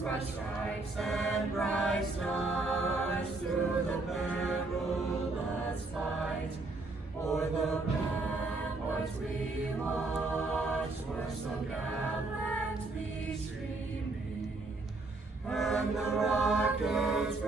bright stripes and bright stars, through the perilous fight, o'er the ramparts we watched were so gallantly streaming, and the rockets